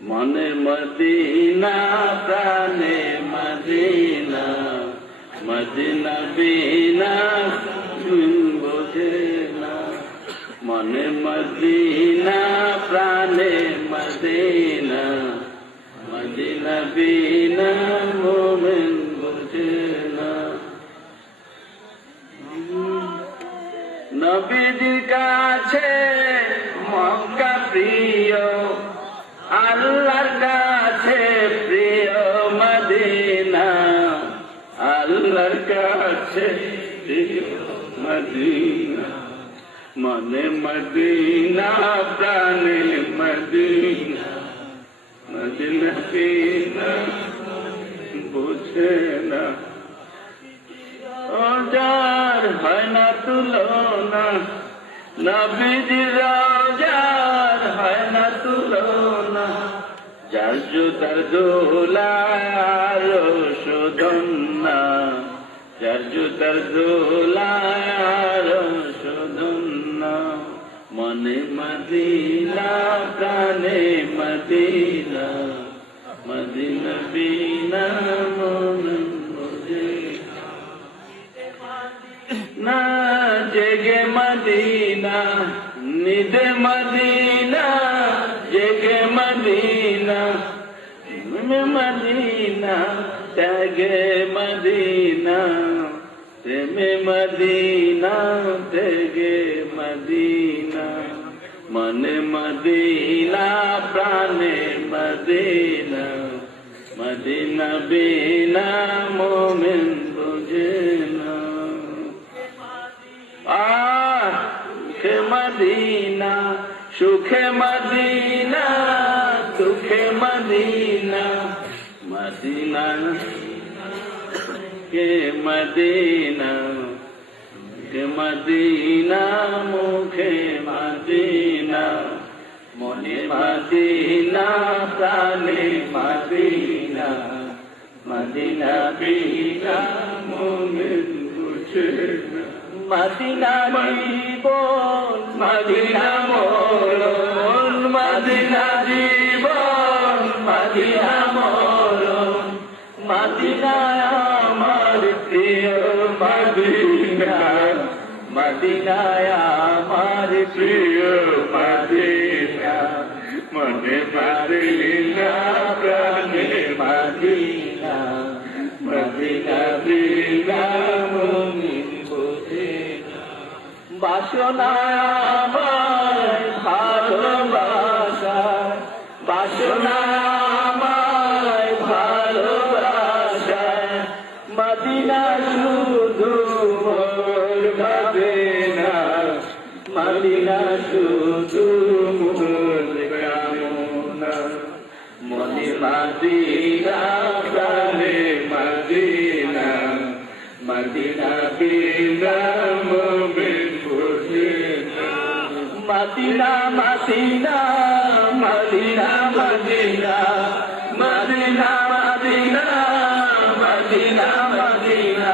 মনে মদিনা প্রাণে Medina Medina বিনা বোঝে না মনে মদিনা প্রাণে মদিনা মদিনা বিনা মোমেন বোঝে না নবীজির কাছে মক্কা প্রিয় আল্লাহর কাছে প্রিয় মদিনা আল্লাহর কাছে প্রিয় মদিনা মনে মদিনা প্রাণে মদিনা মদিনা বিনা বুঝে না ও যার হয় না তুলনা নবীজির রওজার হয় না তুলনা যার জুতার দোলার শোধনা যার জুতার দোলার শোধনা মনে মদিনা প্রাণে মদিনা মদিনা বিনা মন বোঝে না জেগে মদিনা নিদে মদিনা জেগে মদিনা মদিনা ত্যাগে মদিনা প্রেমে মদিনা ত্যাগে মদিনা মনে মদিনা প্রাণে মদিনা মদিনা বিনা মোমেন বোঝে না সুখে মদিনা সুখে মদিনা সুখে মদিনা মদিনা কে মদিনা কে মদিনা মুখে মদিনা মনে মদিনা প্রাণে মদিনা মদিনা বিনা মোমেন বুঝে না মদিনা জীবন মদিনা মরণ মদিনা জীবন মদিনা মরণ মদিনা আমার প্রিয় মদিনা মদিনা আমার প্রিয় মদিনা মনে মদিনা প্রাণে মদিনা মদিনা বিনা মোমেন বোঝে না বাসনা আমার ভালোবাসা বাসনা আমার ভালোবাসা মদিনা শুধু মোর ভাবে না মদিনা শুধু মোর কামনা মনে মদিনা প্রাণে মদিনা মদিনা বিনা মোমেন বোঝে না Medina Medina Medina Medina Medina Medina Medina Medina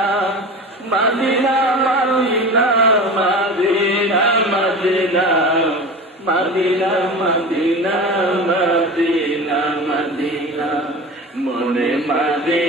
Medina Medina Medina Medina Medina Medina Medina Medina মনে মদিনা